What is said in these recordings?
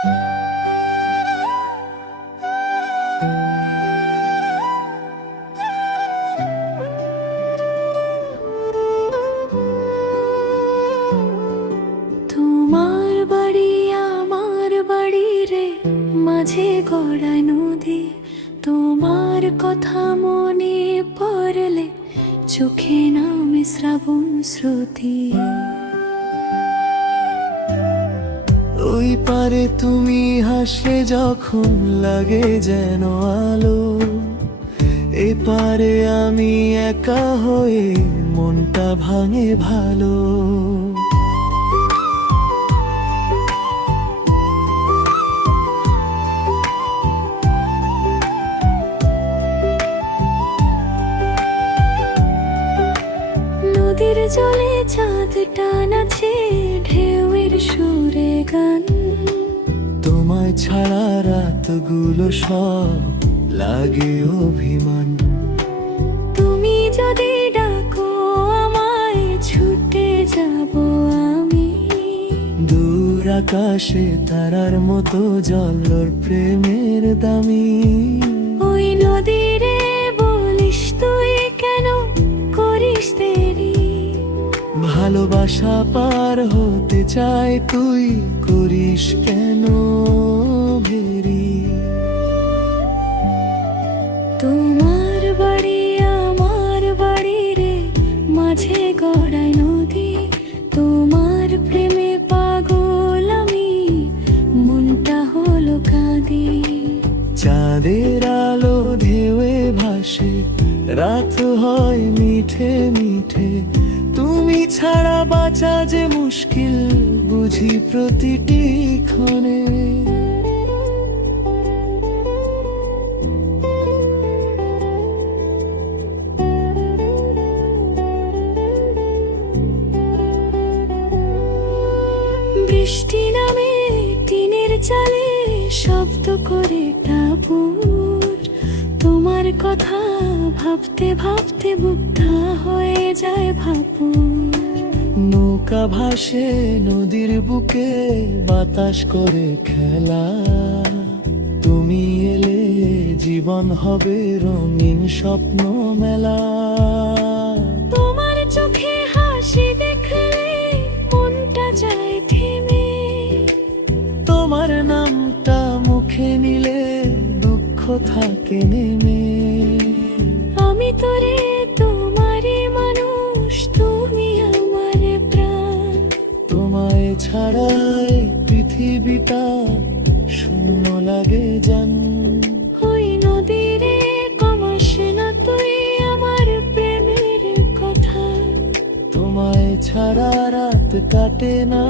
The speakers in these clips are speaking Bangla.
তোমার বাড়ি আমার বাড়ি রে, মাঝে গড়া নদী। তোমার কথা মনে পড়লে চোখে নামে শ্রাবণ স্রোতি। ওই পারে তুমি হাসলে যখন লাগে যেন আলো, এপারে আমি একা হয়ে মনটা ভাঙে ভালো। নদীর জলে চাঁদটা নাচে, ঢেউয়ের সুরে গান। তোমায় ছাড়া রাতগুলো সব লাগে অভিমান। তুমি যদি ডাকো আমায়, ছুটে যাব আমি। দূর আকাশে তারার মতো জলর প্রেমের দামি। ওই নদীরে বলিস তুই কেন করিস দেরি? ভালোবাসা পার হতে চাই, তুই করিস কেন ভেরি? তোমার বাড়ি আমার বাড়ি রে, মাঝে গড়ায় নদী। তোমার প্রেমে পাগল আমি, মনটা হলো কাঁদি। চাঁদের আলো ঢেউয়ে ভাসে, রাত হয় মিঠে মিঠে। তুমি ছাড়া বাঁচা যে মুশকিল, বুঝি প্রতিটি ক্ষণে। বৃষ্টি নামে টিনের চালে শব্দ করে টাপুর। তোমার কথা ভাবতে ভাবতে বুকটা হয়ে যায় ভাপুর। নৌকা ভাসে নদীর বুকে, বাতাস করে খেলা। তুমি এলে জীবন হবে রঙিন স্বপ্ন মেলা। তোমার চোখে হাসি দেখলে মনটা যায় থেমে। তোমার নামটা মুখে নিলে দুঃখ থাকে নেমে। আমি তোরে তোমারই মানুষ, তুমি আমার প্রাণ। তোমায় ছাড়াই পৃথিবীটা শূন্য লাগে জান। ওই নদীরে কমাস না তুই আমার প্রেমের কথা। তোমায় ছাড়া রাত কাটে না,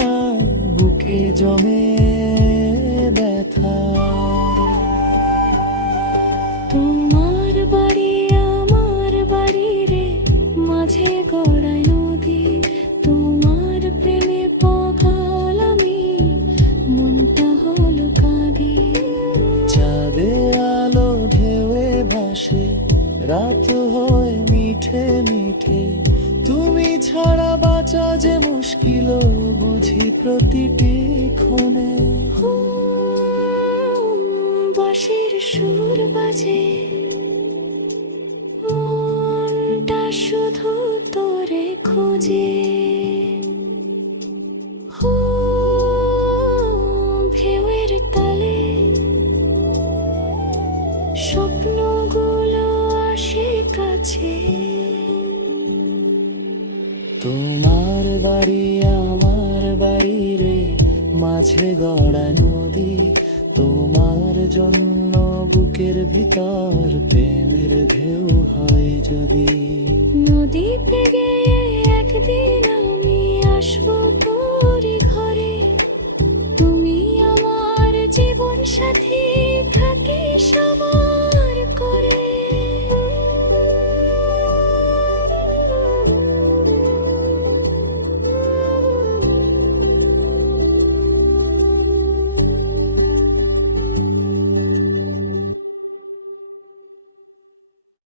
বুকে জমে ব্যথা। তোমার বাড়ি আমার বাড়ি রে, মাঝে গড়ায় নদী। তোমার প্রেমে পাগল আমি, মনটা হলো কাঁদি। চাঁদের আলো ঢেউয়ে ভাসে, রাত হয় মিঠে মিঠে। তুমি ছাড়া বাঁচা যে মুশকিল, বুঝি প্রতিটি ক্ষণে। বাঁশির সুর বাজে, মনটা শুধু তোরে খোঁজে। ঢেউয়ের তালে স্বপ্নগুলো আসে কাছে। তোমার বাড়ি আমার বাড়ি রে, মাঝে গড়া নদী। তোমার জন্য বুকের ভিতর প্রেমের ঢেউ হয় যদি। নদী পেরিয়ে